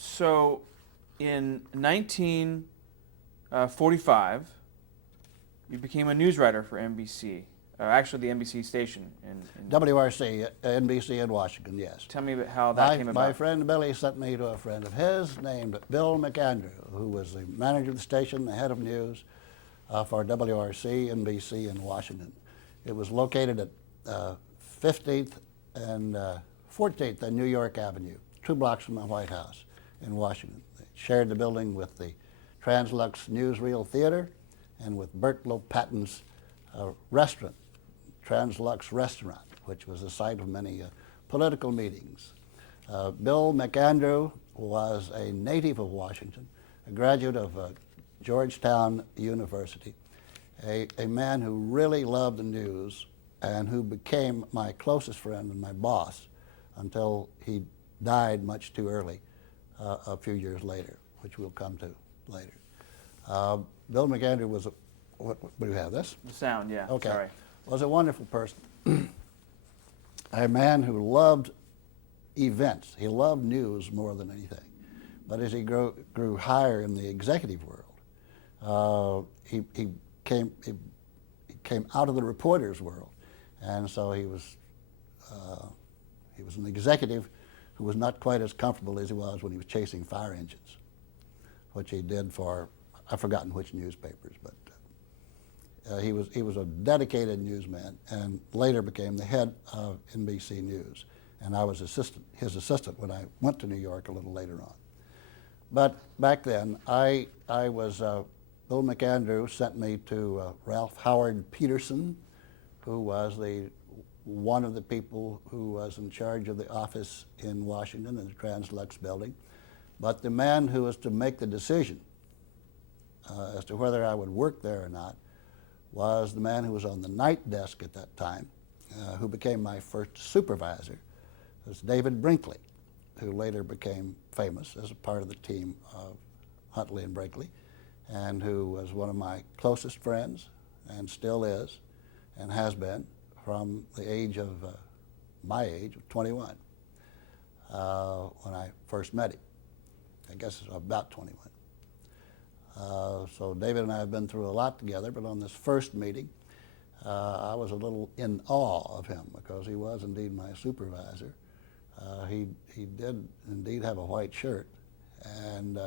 So, in 1945, you became a news writer for NBC. Actually, the NBC station. WRC, NBC in Washington, yes. Tell me about how that came about. My friend Billy sent me to a friend of his named Bill McAndrew, who was the manager of the station, the head of news for WRC, NBC in Washington. It was located at 15th and 14th and New York Avenue, 2 blocks from the White House in Washington. They shared the building with the Translux Newsreel Theater and with Burt Lopatton's restaurant, Translux Restaurant, which was the site of many political meetings. Bill McAndrew was a native of Washington, a graduate of Georgetown University, a man who really loved the news and who became my closest friend and my boss until he died much too early a few years later, which we'll come to later. Bill McAndrew was what do you have, this? The sound, yeah. Okay. Sorry. Was a wonderful person. A man who loved events. He loved news more than anything. But as he grew higher in the executive world, he came out of the reporter's world, and so he was an executive who was not quite as comfortable as he was when he was chasing fire engines, which he did for, I've forgotten which newspapers, but he was a dedicated newsman and later became the head of NBC News. And I was his assistant when I went to New York a little later on. But back then, Bill McAndrew sent me to Ralph Howard Peterson, who was one of the people who was in charge of the office in Washington in the Translux building. But the man who was to make the decision as to whether I would work there or not was the man who was on the night desk at that time, who became my first supervisor. It was David Brinkley, who later became famous as a part of the team of Huntley and Brinkley, and who was one of my closest friends, and still is, and has been, from the age of, my age of 21, when I first met him. I guess it's about 21. So David and I have been through a lot together, but on this first meeting, I was a little in awe of him because he was indeed my supervisor. He did indeed have a white shirt, and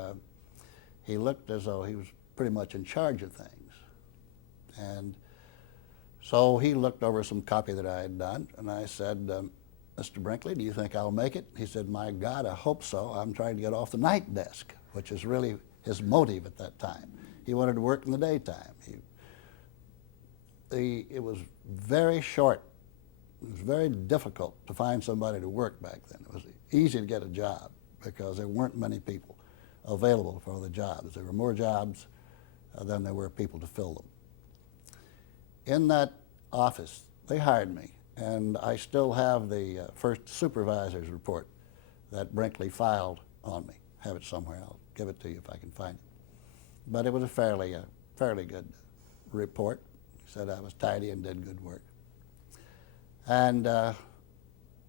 he looked as though he was pretty much in charge of things. And so he looked over some copy that I had done, and I said, Mr. Brinkley, do you think I'll make it? He said, my God, I hope so. I'm trying to get off the night desk, which is really his motive at that time. He wanted to work in the daytime. It was very short. It was very difficult to find somebody to work back then. It was easy to get a job because there weren't many people available for the jobs. There were more jobs than there were people to fill them. In that office, they hired me, and I still have the first supervisor's report that Brinkley filed on me. I have it somewhere. I'll give it to you if I can find it. But it was a fairly good report. He said I was tidy and did good work. And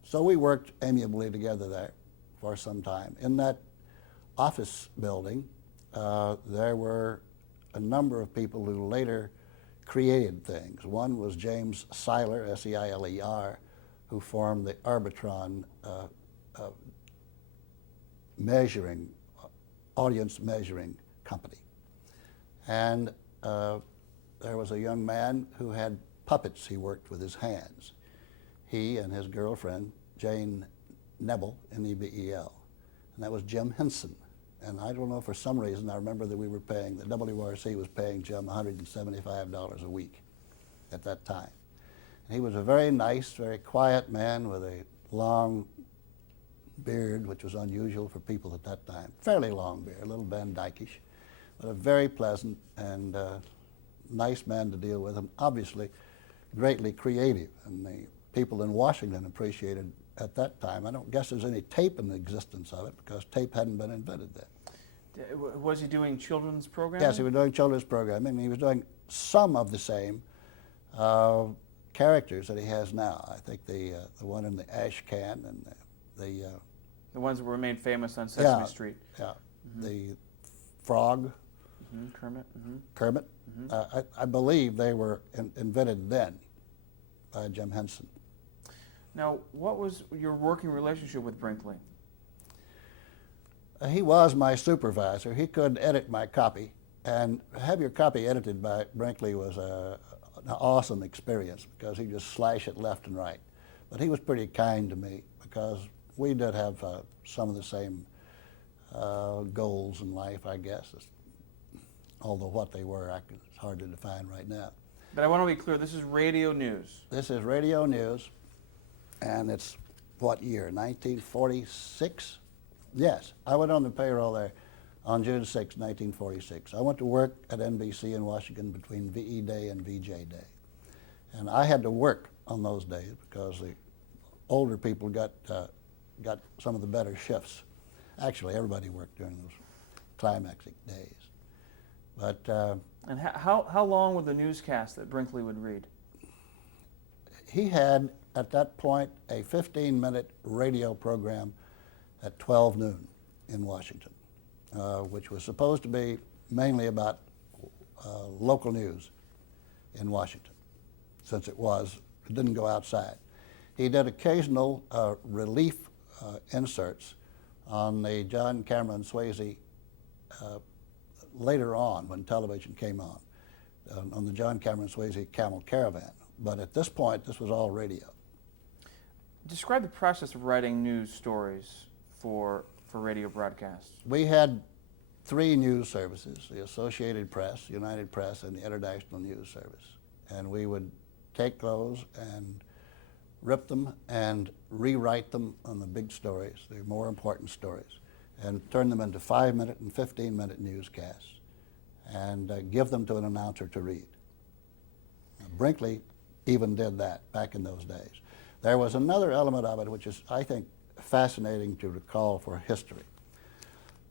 so we worked amiably together there for some time. In that office building, there were a number of people who later created things. One was James Seiler, S-E-I-L-E-R, who formed the Arbitron audience measuring company. And there was a young man who had puppets he worked with his hands. He and his girlfriend, Jane Nebel, N-E-B-E-L. And that was Jim Henson. And I don't know, for some reason, I remember that the WRC was paying Jim $175 a week at that time. And he was a very nice, very quiet man with a long beard, which was unusual for people at that time. Fairly long beard, a little Van Dyke-ish, but a very pleasant and nice man to deal with, and obviously greatly creative. And the people in Washington appreciated at that time. I don't guess there's any tape in the existence of it because tape hadn't been invented then. Was he doing children's programming? Yes, he was doing children's programming. He was doing some of the same characters that he has now. I think the one in the ash can and the The ones that remain famous on Sesame Yeah, Street. yeah. The Frog, Kermit. Kermit, I believe they were invented then by Jim Henson. Now, what was your working relationship with Brinkley? He was my supervisor. He could edit my copy, and have your copy edited by Brinkley was an awesome experience because he just slash it left and right. But he was pretty kind to me because we did have some of the same goals in life, I guess. Although what they were, it's hard to define right now. But I want to be clear, this is radio news. This is radio news, and it's what year, 1946? Yes, I went on the payroll there on June 6, 1946. I went to work at NBC in Washington between VE Day and VJ Day. And I had to work on those days because the older people got some of the better shifts. Actually, everybody worked during those climactic days. But And how long were the newscasts that Brinkley would read? he had, at that point, a 15-minute radio program at 12 noon in Washington, which was supposed to be mainly about local news in Washington, since it didn't go outside. He did occasional relief inserts on the John Cameron Swayze later on when television came on the John Cameron Swayze Camel Caravan. But at this point, this was all radio. Describe the process of writing news stories for radio broadcasts. We had 3 news services, the Associated Press, United Press, and the International News Service. And we would take those and rip them and rewrite them on the big stories, the more important stories, and turn them into 5-minute and 15-minute newscasts and give them to an announcer to read. Brinkley even did that back in those days. There was another element of it which is, I think, fascinating to recall for history.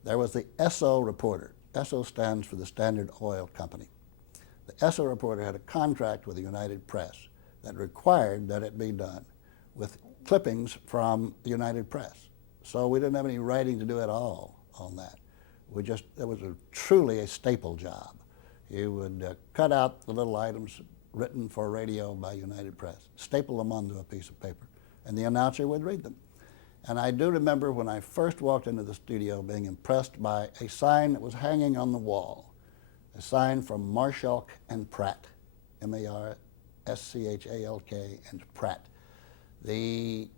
There was the Esso reporter. Esso stands for the Standard Oil Company. The Esso reporter had a contract with the United Press that required that it be done with clippings from the United Press. So we didn't have any writing to do at all on that. It was truly a staple job. You would cut out the little items written for radio by United Press, staple them onto a piece of paper, and the announcer would read them. And I do remember when I first walked into the studio being impressed by a sign that was hanging on the wall, a sign from Marschalk and Pratt, M-A-R-S-C-H-A-L-K and Pratt, the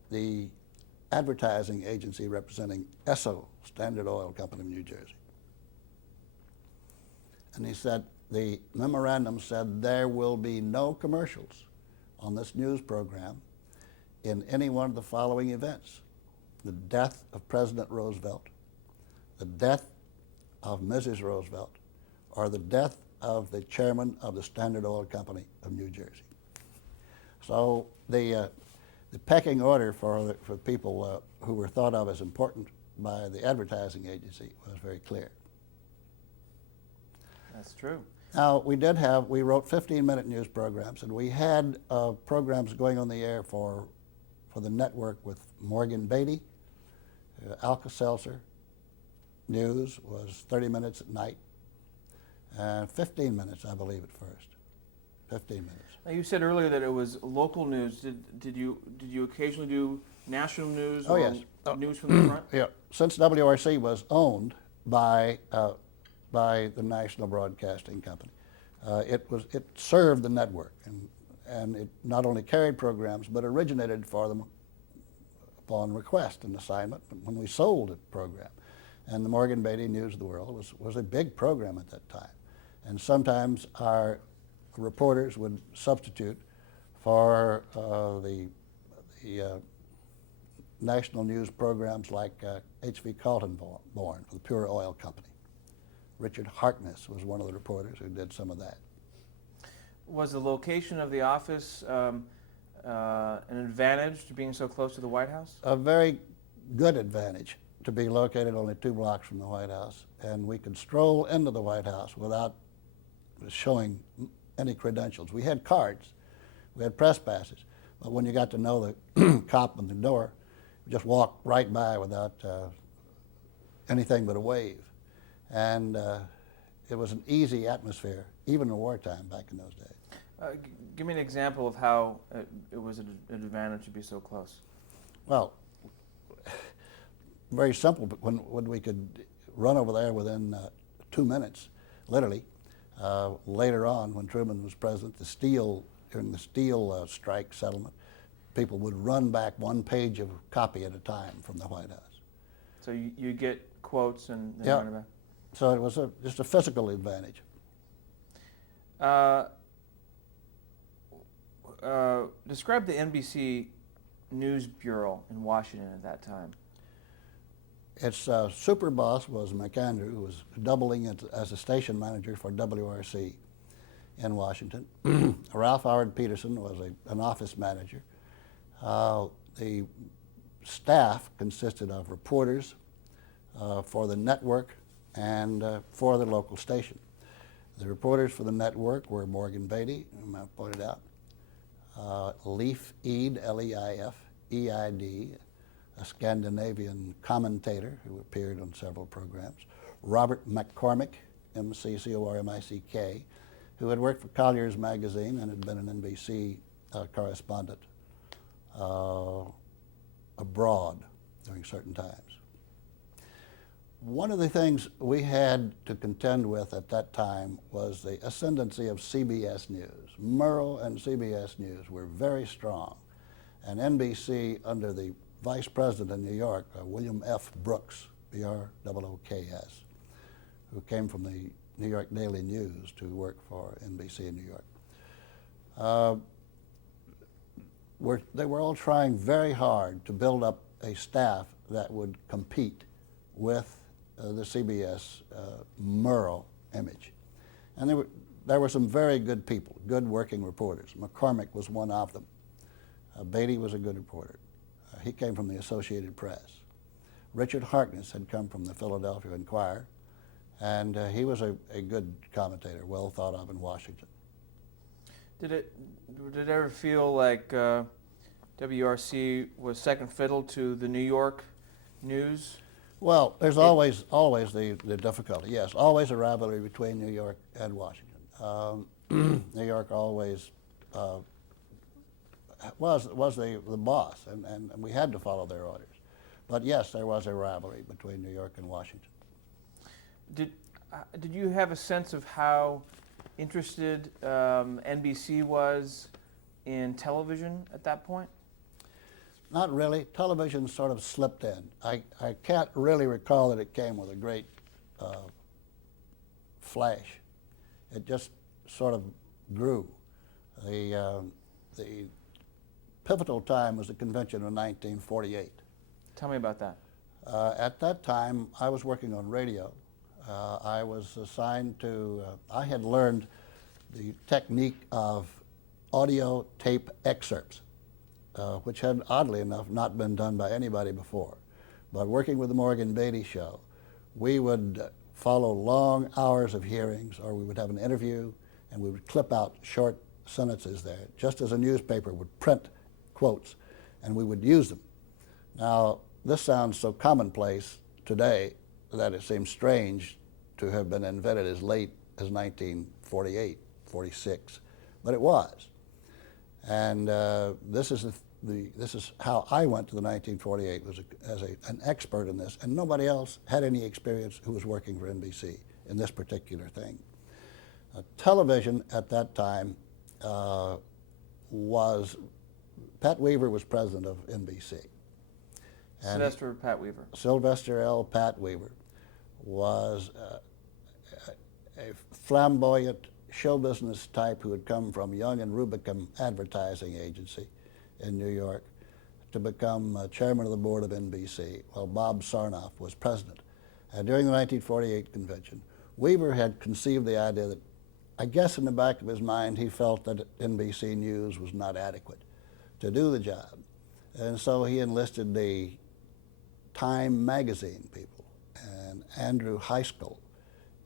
advertising agency representing Esso, Standard Oil Company of New Jersey. And he said, the memorandum said there will be no commercials on this news program in any one of the following events: the death of President Roosevelt, the death of Mrs. Roosevelt, or the death of the chairman of the Standard Oil Company of New Jersey. So the pecking order for people who were thought of as important by the advertising agency was very clear. That's true. Now, we wrote 15-minute news programs, and we had programs going on the air for the network with Morgan Beatty. Alka-Seltzer News was 30 minutes at night, and 15 minutes, I believe, at first. 15 minutes. Now, you said earlier that it was local news. Did you occasionally do national news or yes. news from the front? Yeah. Since WRC was owned by the National Broadcasting Company, it served the network, and it not only carried programs but originated for them upon request and assignment when we sold a program. And the Morgan Beatty News of the World was a big program at that time. And sometimes our reporters would substitute for the national news programs like H.V. Kaltenborn for the Pure Oil Company. Richard Harkness was one of the reporters who did some of that. Was the location of the office an advantage to being so close to the White House? A very good advantage to be located only 2 blocks from the White House, and we could stroll into the White House without showing any credentials. We had cards, we had press passes, but when you got to know the cop on the door, just walk right by without anything but a wave. And it was an easy atmosphere, even in wartime back in those days. Give me an example of how it was an advantage to be so close. Well, very simple, but when we could run over there within 2 minutes, literally. Later on, when Truman was president, during the steel strike settlement, people would run back one page of copy at a time from the White House. So you get quotes and then Yeah. run it back. So it was just a physical advantage. Describe the NBC News Bureau in Washington at that time. Its super boss was McAndrew, who was doubling it as a station manager for WRC in Washington. Ralph Howard Peterson was an office manager. The staff consisted of reporters for the network and for the local station. The reporters for the network were Morgan Beatty, whom I pointed out, Leif Eid, Leif Eid, a Scandinavian commentator who appeared on several programs, Robert McCormick, McCormick, who had worked for Collier's magazine and had been an NBC correspondent abroad during certain times. One of the things we had to contend with at that time was the ascendancy of CBS News. Murrow and CBS News were very strong, and NBC, under the vice president in New York, William F. Brooks, B-R-O-O-K-S, who came from the New York Daily News to work for NBC in New York. They were all trying very hard to build up a staff that would compete with the CBS Murrow image. And there were some very good people, good working reporters. McCormick was one of them. Beatty was a good reporter. He came from the Associated Press. Richard Harkness had come from the Philadelphia Inquirer, and he was a good commentator, well thought of in Washington. Did it ever feel like WRC was second fiddle to the New York news? Well, there's always the difficulty. Yes, always a rivalry between New York and Washington. New York always was the boss, and we had to follow their orders. But yes, there was a rivalry between New York and Washington. Did you have a sense of how interested NBC was in television at that point? Not really. Television sort of slipped in. I can't really recall that it came with a great flash. It just sort of grew. The pivotal time was the convention of 1948. Tell me about that. At that time, I was working on radio. I was assigned to, I had learned the technique of audio tape excerpts, which had, oddly enough, not been done by anybody before. But working with the Morgan Beatty show, we would follow long hours of hearings, or we would have an interview, and we would clip out short sentences there, just as a newspaper would print quotes, and we would use them. Now, this sounds so commonplace today that it seems strange to have been invented as late as 1948, 46, but it was. And this is how I went to the 1948, was as an expert in this, and nobody else had any experience who was working for NBC in this particular thing. Television at that time Pat Weaver was president of NBC. And Sylvester Pat Weaver. Sylvester L. Pat Weaver was a flamboyant show business type who had come from Young and Rubicam Advertising Agency in New York to become chairman of the board of NBC, while Bob Sarnoff was president. And during the 1948 convention, Weaver had conceived the idea that, I guess in the back of his mind, he felt that NBC News was not adequate to do the job. And so he enlisted the Time magazine people, and Andrew Heiskell,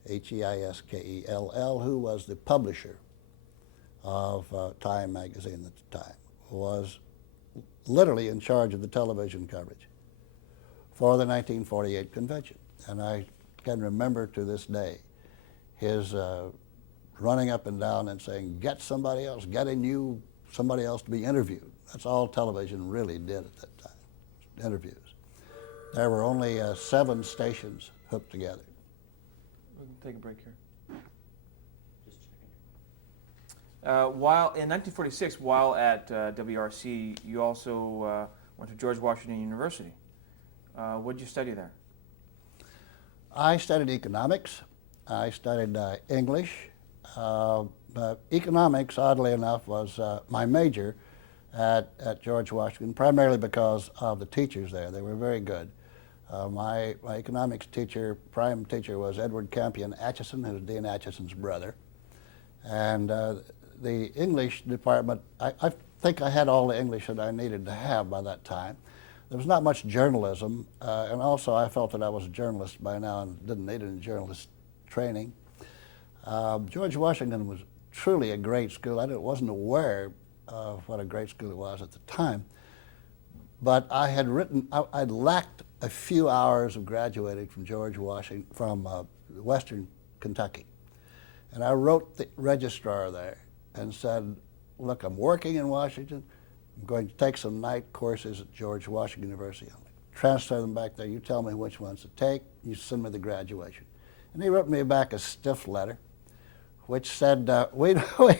Heiskell, who was the publisher of Time magazine at the time, was literally in charge of the television coverage. for the 1948 convention. And I can remember to this day his running up and down and saying, get somebody else, somebody else to be interviewed. That's all television really did at that time, interviews. There were only 7 stations hooked together. We can take a break here. While in 1946, while at WRC, you also went to George Washington University. What did you study there? I studied economics. I studied English. But economics, oddly enough, was my major at George Washington, primarily because of the teachers there. They were very good. My economics teacher, prime teacher, was Edward Campion Atchison, who was Dean Atchison's brother. And the English department, I think I had all the English that I needed to have by that time. There was not much journalism, and also I felt that I was a journalist by now and didn't need any journalist training. George Washington was truly a great school. I wasn't aware of what a great school it was at the time, but I'd lacked a few hours of graduating from George Washington, from Western Kentucky. And I wrote the registrar there and said, look, I'm working in Washington. I'm going to take some night courses at George Washington University. I'll transfer them back there. You tell me which ones to take. You send me the graduation. And he wrote me back a stiff letter, which said, we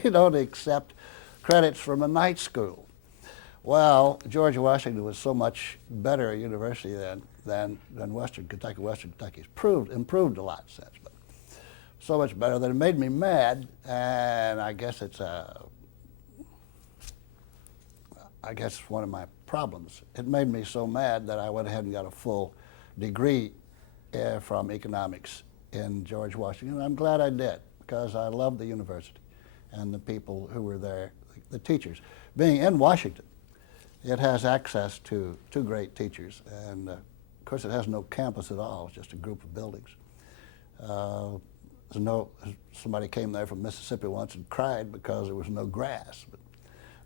don't accept credits from a night school. Well, George Washington was so much better a university than Western Kentucky. Western Kentucky's improved a lot since, but so much better that it made me mad, and I guess it's one of my problems. It made me so mad that I went ahead and got a full degree from economics in George Washington, and I'm glad I did, because I loved the university and the people who were there, the teachers. Being in Washington, it has access to 2 great teachers, and of course it has no campus at all. It's just a group of buildings. Somebody came there from Mississippi once and cried because there was no grass,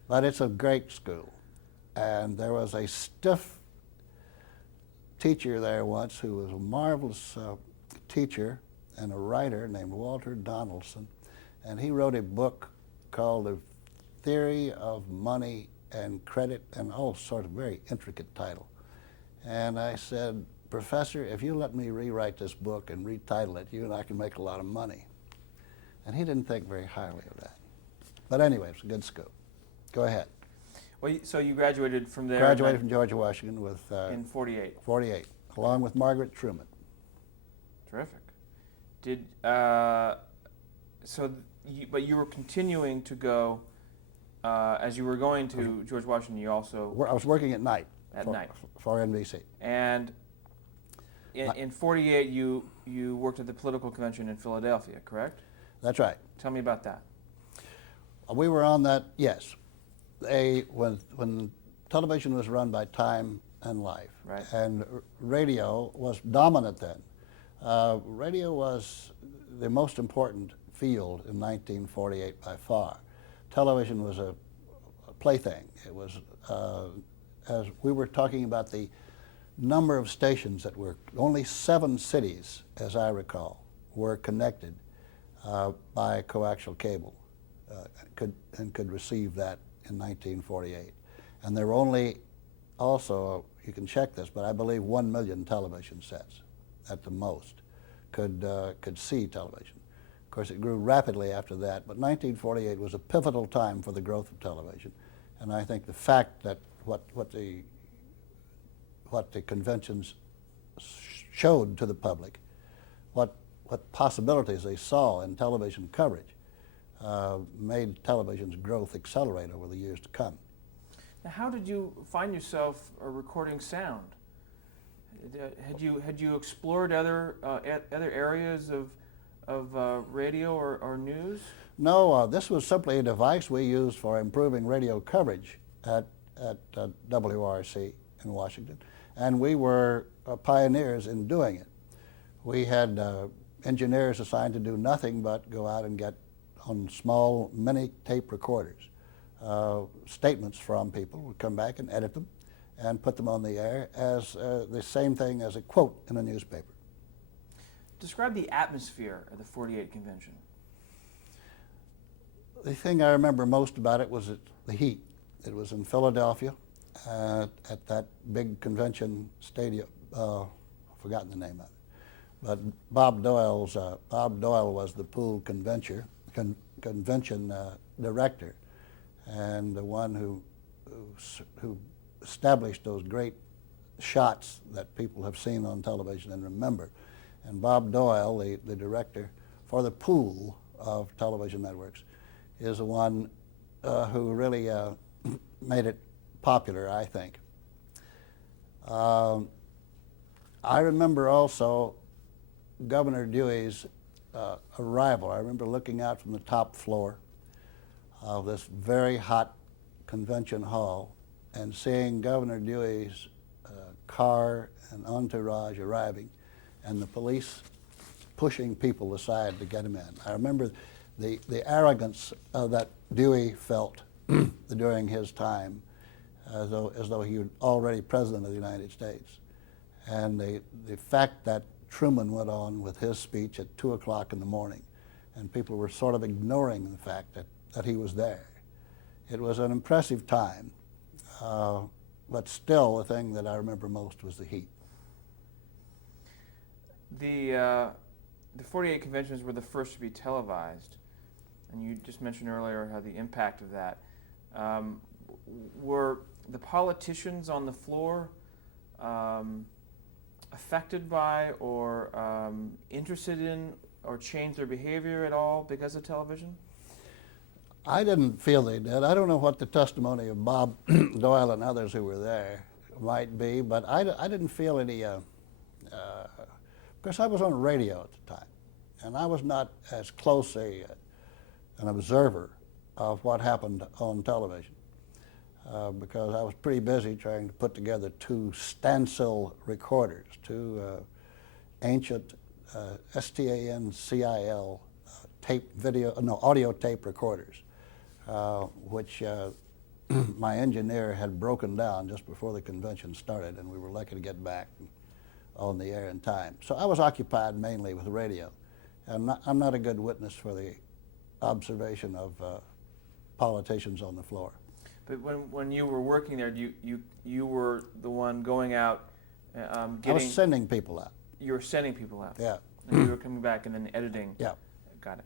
but it's a great school. And there was a stiff teacher there once who was a marvelous teacher and a writer named Walter Donaldson, and he wrote a book called The Theory of Money and Credit, and all sorts of very intricate title. And I said, Professor, if you let me rewrite this book and retitle it, you and I can make a lot of money. And he didn't think very highly of that. But anyway, it's a good school. Go ahead. Well, so you graduated from there? Graduated from George Washington with... in 48? 48, along with Margaret Truman. Terrific. But you were continuing to go, as you were going to George Washington, you also... I was working at night. At night. For NBC. And in 48, you worked at the political convention in Philadelphia, correct? That's right. Tell me about that. We were on that, yes. When television was run by Time and Life, right, and radio was dominant then. Radio was the most important field in 1948 by far. Television was a plaything. It was, as we were talking about the number of stations that were, only 7 cities, as I recall, were connected by coaxial cable could receive that in 1948. And there were only, also, you can check this, but I believe 1 million television sets at the most could see television. Of course, it grew rapidly after that, but 1948 was a pivotal time for the growth of television. And I think the fact that what the conventions showed to the public, what possibilities they saw in television coverage, made television's growth accelerate over the years to come. Now, how did you find yourself recording sound? Had you explored other areas of radio or news? No, this was simply a device we used for improving radio coverage at WRC in Washington, and we were pioneers in doing it. We had engineers assigned to do nothing but go out and get on small mini tape recorders statements from people. We'd come back and edit them and put them on the air as the same thing as a quote in a newspaper. Describe the atmosphere of the 48 convention. The thing I remember most about it was the heat. It was in Philadelphia at that big convention stadium. I've forgotten the name of it. But Bob Doyle was the pool convention director, and the one who established those great shots that people have seen on television and remember. And Bob Doyle, the director for the pool of television networks, is the one who really made it popular, I think. I remember also Governor Dewey's arrival. I remember looking out from the top floor of this very hot convention hall and seeing Governor Dewey's car and entourage arriving and the police pushing people aside to get him in. I remember the arrogance that Dewey felt during his time as though he was already president of the United States. And the fact that Truman went on with his speech at 2 o'clock in the morning and people were sort of ignoring the fact that he was there. It was an impressive time, but still the thing that I remember most was the heat. The 48 conventions were the first to be televised, and you just mentioned earlier how the impact of that. Were the politicians on the floor affected by or interested in or changed their behavior at all because of television? I didn't feel they did. I don't know what the testimony of Bob Doyle and others who were there might be, but I didn't feel any, because I was on radio at the time, and I was not as close an observer of what happened on television, because I was pretty busy trying to put together 2 standstill recorders, 2 ancient STANCIL audio tape recorders, which my engineer had broken down just before the convention started, and we were lucky to get back on the air in time. So I was occupied mainly with radio, and I'm not a good witness for the observation of politicians on the floor. But when you were working there, you were the one going out, I was sending people out. You were sending people out. Yeah. And you were coming back and then editing. Yeah. Got it.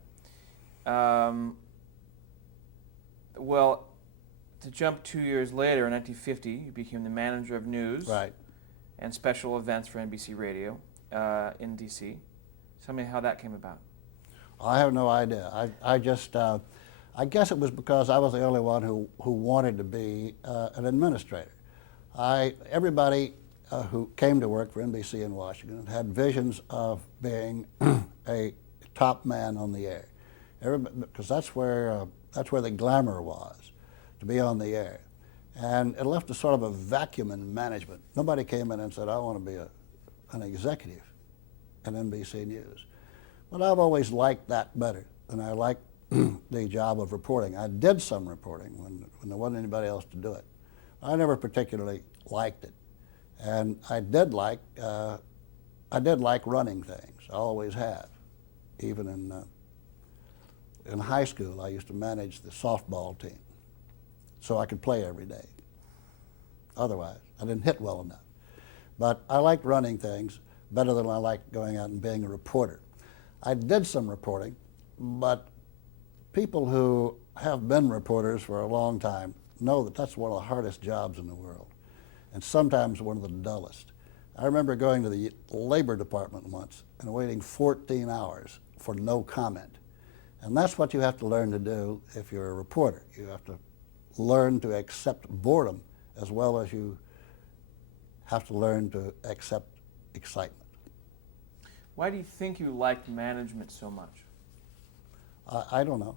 Well, to jump 2 years later, in 1950, you became the manager of news Right. and special events for NBC Radio in D.C. Tell me how that came about. I have no idea. I just, I guess it was because I was the only one who wanted to be an administrator. Everybody who came to work for NBC in Washington had visions of being a top man on the air. Because that's where the glamour was, to be on the air. And it left a sort of a vacuum in management. Nobody came in and said, I want to be an executive at NBC News. But I've always liked that better than I liked the job of reporting. I did some reporting when there wasn't anybody else to do it. I never particularly liked it. And I did like running things. I always have. Even in high school, I used to manage the softball team so I could play every day. Otherwise, I didn't hit well enough. But I liked running things better than I liked going out and being a reporter. I did some reporting, but people who have been reporters for a long time know that that's one of the hardest jobs in the world, and sometimes one of the dullest. I remember going to the Labor Department once and waiting 14 hours for no comment. And that's what you have to learn to do if you're a reporter. You have to learn to accept boredom as well as you have to learn to accept excitement. Why do you think you liked management so much? I don't know.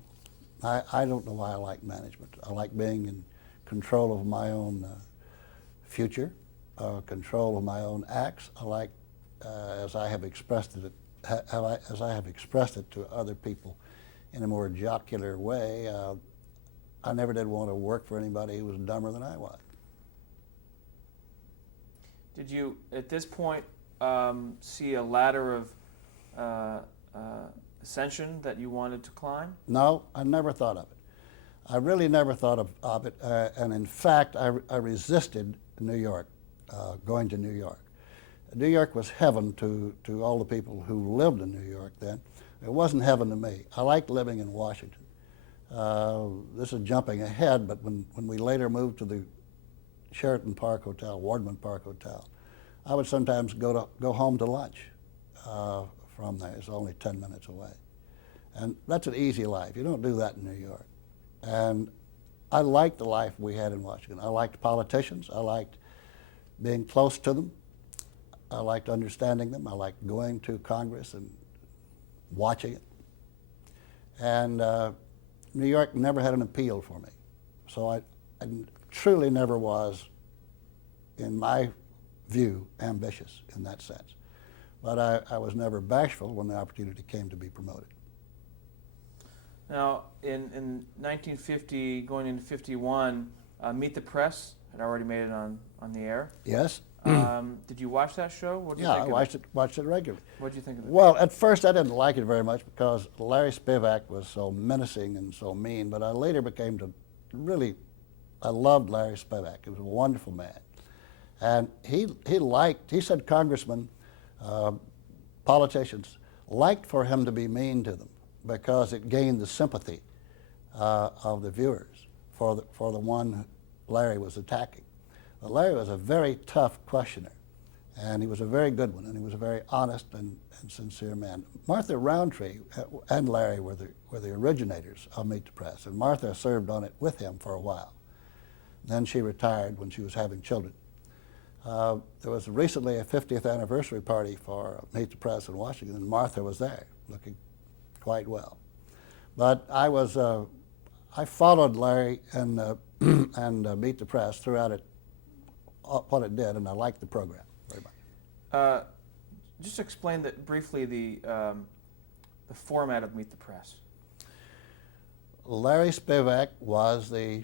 I don't know why I like management. I like being in control of my own future, control of my own acts. I like, as I have expressed it to other people in a more jocular way, I never did want to work for anybody who was dumber than I was. Did you, at this point, see a ladder of ascension that you wanted to climb? No, I never thought of it. I really never thought of it, and in fact, I resisted New York, going to New York. New York was heaven to all the people who lived in New York then. It wasn't heaven to me. I liked living in Washington. This is jumping ahead, but when we later moved to the Sheraton Park Hotel, Wardman Park Hotel, I would sometimes go home to lunch from there. It's only 10 minutes away. And that's an easy life. You don't do that in New York. And I liked the life we had in Washington. I liked politicians. I liked being close to them. I liked understanding them. I liked going to Congress and watching it. And New York never had an appeal for me. So I truly never was, in my view, ambitious in that sense. But I was never bashful when the opportunity came to be promoted. Now, in 1950, going into 51, Meet the Press had already made it on the air. Yes. Did you watch that show? What did you Yeah, think I watched it regularly. What did you think of it? Well, at first I didn't like it very much because Larry Spivak was so menacing and so mean, but I later became to really, I loved Larry Spivak. He was a wonderful man. And he said congressmen, politicians, liked for him to be mean to them because it gained the sympathy of the viewers for the one Larry was attacking. But Larry was a very tough questioner, and he was a very good one, and he was a very honest and sincere man. Martha Roundtree and Larry were the originators of Meet the Press, and Martha served on it with him for a while. Then she retired when she was having children. There was recently a 50th anniversary party for Meet the Press in Washington, and Martha was there, looking quite well. But I followed Larry and Meet the Press throughout it, what it did, and I liked the program very much. Just explain briefly the format of Meet the Press. Larry Spivak was the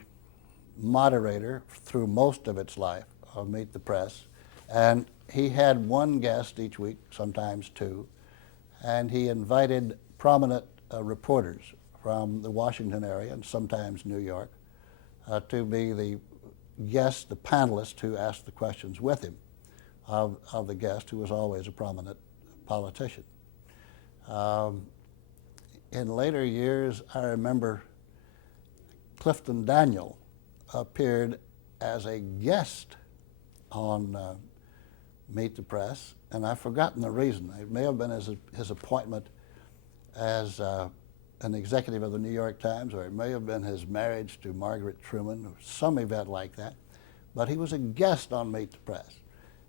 moderator through most of its life of Meet the Press, and he had one guest each week, sometimes two, and he invited prominent reporters from the Washington area and sometimes New York to be the guest, the panelist who asked the questions with him of the guest, who was always a prominent politician. In later years, I remember Clifton Daniel appeared as a guest on Meet the Press, and I've forgotten the reason. It may have been his appointment as an executive of the New York Times, or it may have been his marriage to Margaret Truman, or some event like that. But he was a guest on Meet the Press.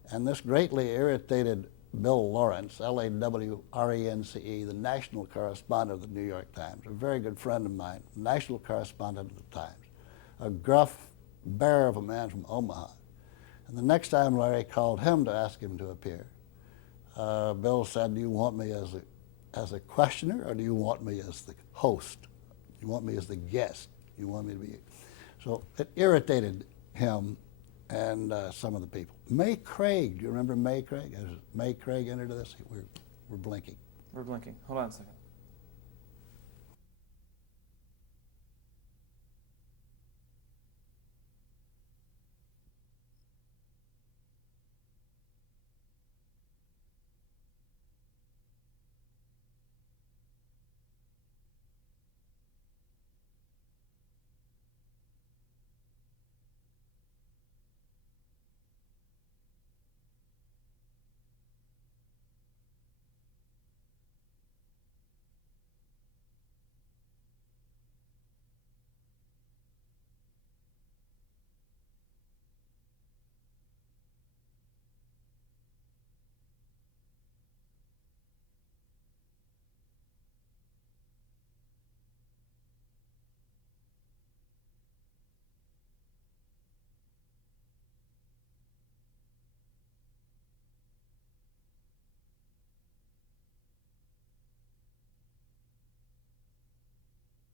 And this greatly irritated Bill Lawrence, L-A-W-R-E-N-C-E, the national correspondent of the New York Times, a very good friend of mine, national correspondent of the Times, a gruff bear of a man from Omaha. And the next time Larry called him to ask him to appear, Bill said, "Do you want me as a questioner, or do you want me as the host? You want me as the guest? You want me to be..." So it irritated him and some of the people. May Craig, do you remember May Craig? As May Craig entered this, we're blinking. We're blinking. Hold on a second.